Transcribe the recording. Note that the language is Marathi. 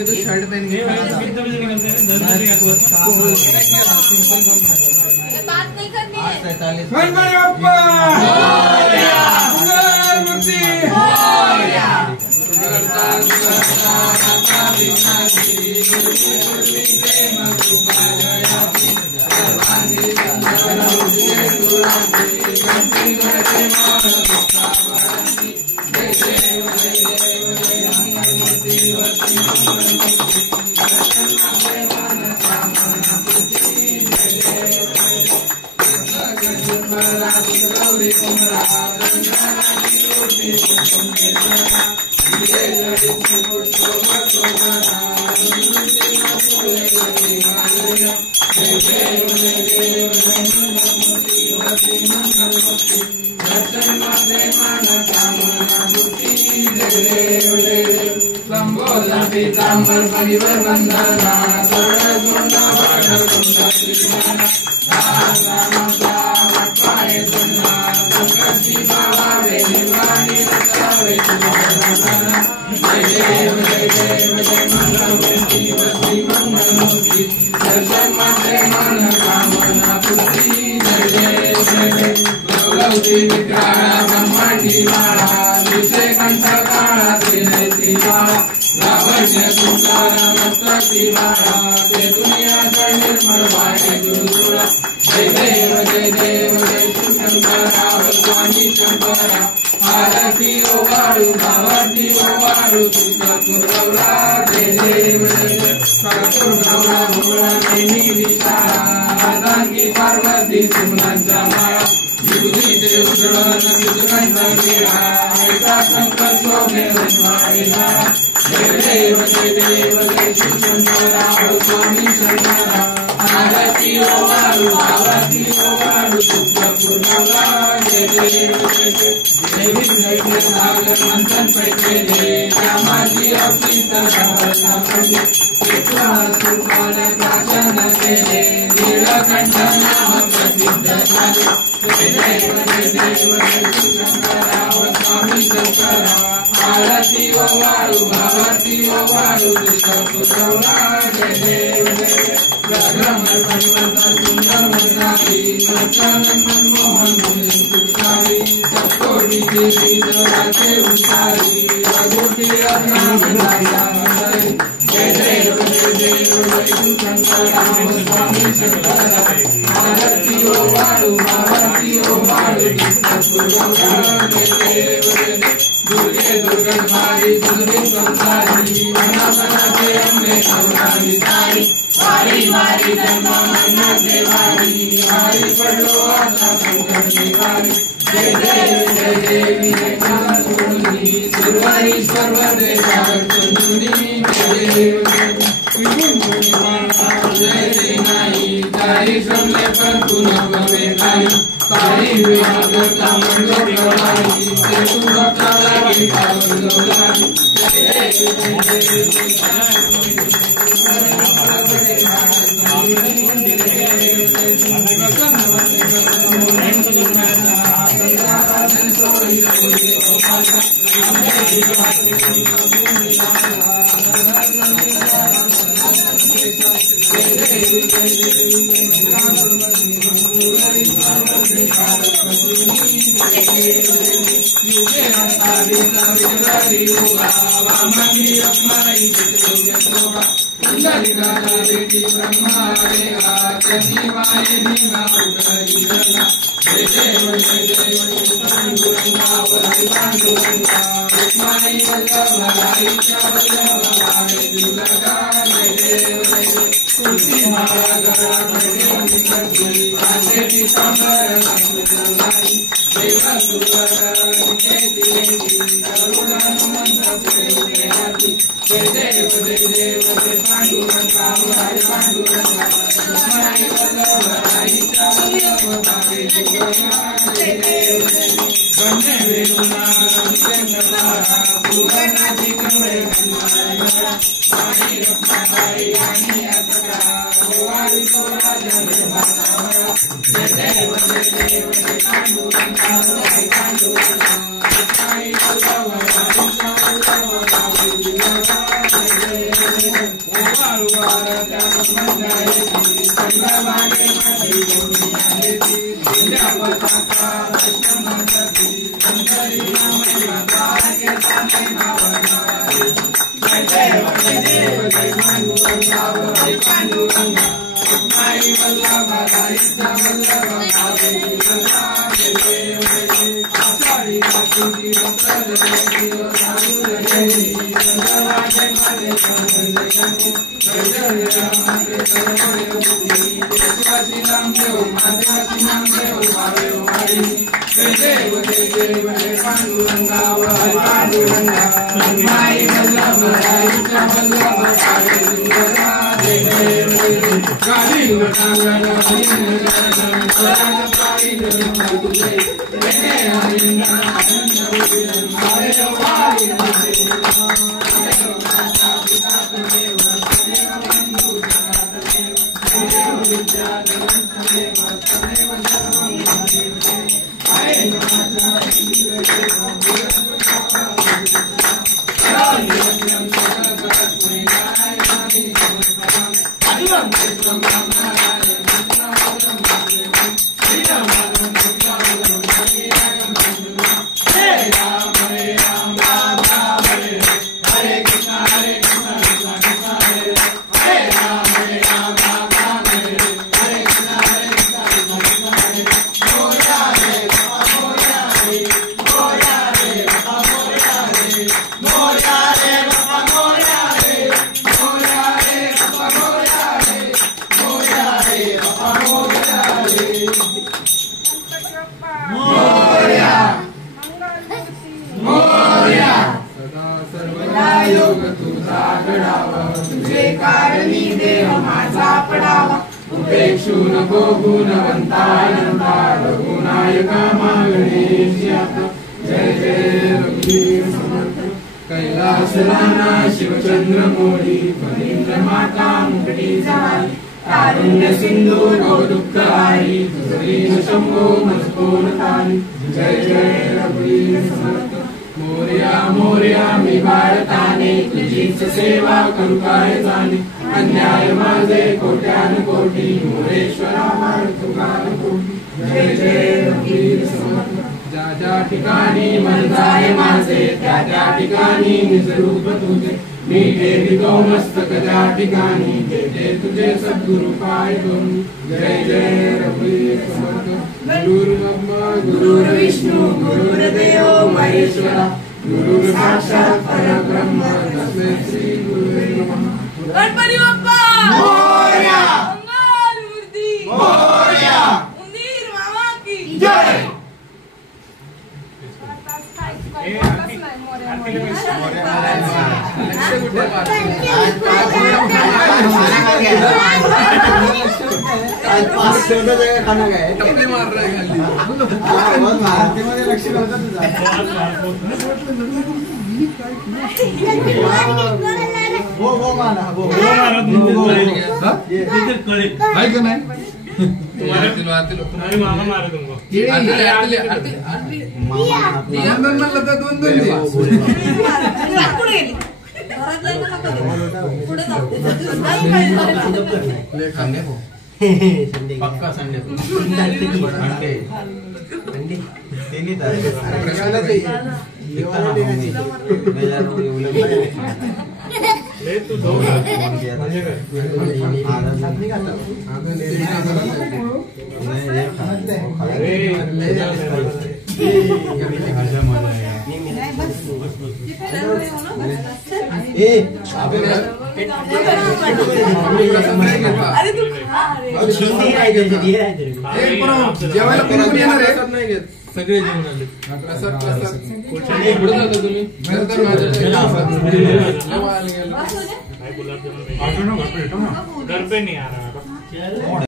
पे तो शर्ट पहन के बात नहीं करनी है। 8:47 पीतांबर परिवर वंदना ब्रह्मांडी माळा विषय कंठ काळा त्रिनेत्री माळा लावण्य सुंदर मस्तकी माळा ते दुनियाचा निर्मळ वाटे गुरुकुळा जय देव जय देव जय शिवशंकरा स्वामी शंकरा आरती ओ वाळू भावाती ओ वाळू तुझा गौरा जय देव जय ठाकूर गौरा भोळा नेहमी दिशाळा आदांगी पार्वती सुमनांचा माळा विभूती देव जळण विजगंध गिरा ऐका शंकर शोभे रंगवाईला जय देव जय शिवशंकरा स्वामी शंकरा आरती ओ वाळू भावाती ओ वाळू तुझा गौरा जय देव जय सागर मंथन पैसे रामाजी अवचित सापडले प्राशन केले नीलकंठ नाम प्रसिद्ध झाले जय देव शंकरा स्वामी शंकरा आरती ओ वाळू भावाती ओ वाळू तुझा जय देव ब्रह्म परिवर्तन सुंदर वरदारी मनमोहन सुखारी सत्कोटी देवी जगाचे उचारी रघुटी नाम जय देव शंकरा स्वामी शंकरा आरती ओ वाळू भावाती ओ वाळू जय देव दुर्गे दुर्गमारी दुर्गे संसारी मना मनाचे अम्बे करुणारी सारी वारी वारी जन्म मरणाचे वारी वारी पडलो आता संकट निवारी जय देवी जय सोडुनी सर्वारी सर्व देशावर चंदुनी जय देव जय नाही काही श्रमले पण पुन्हा बरे नाही काही विवादता मंडो प्रवाही ते तुमचा लागी पावलोलाही शिवचंद्र मोरी फणींद्र माता मुकटी झाली तारुण्य सिंधू दुःख आई तुझरीन शंभो मजबूर ताली जय जय रघुवीर समर्थ मोरया मोरया मी भारताने तुझीच सेवा करू काय जाणे अन्याय माझे कोट्यान कोटी मोरेश्वरा मार तुकार कोटी जय जय रघुवीर समर्थ ज्या ज्या ठिकाणी मन जाय माझे त्या त्या ठिकाणी निज रूप तुझे मी ठेवितो मस्तक त्या ठिकाणी देते तुझे सद्गुरु पाय दोन्ही जय जय रघुवीर समर्थ गुरुर्ब्रह्मा गुरुर्विष्णू गुरुर्देव महेश्वरा गुरुर् साक्षात् परब्रह्म तस्मै श्री गुरुवे नमः। गणपती बाप्पा मोरया मंगल मूर्ती मोरया उंदीर मामा की जय। टपले मार रहा है लक्ष वो माना वो है का नहीं तुम्हारे मामा मारे तुमको पक्का संडे तू दो सगळे जेवण आले पुढे जातो तुम्ही घर पे नहीं आ रहा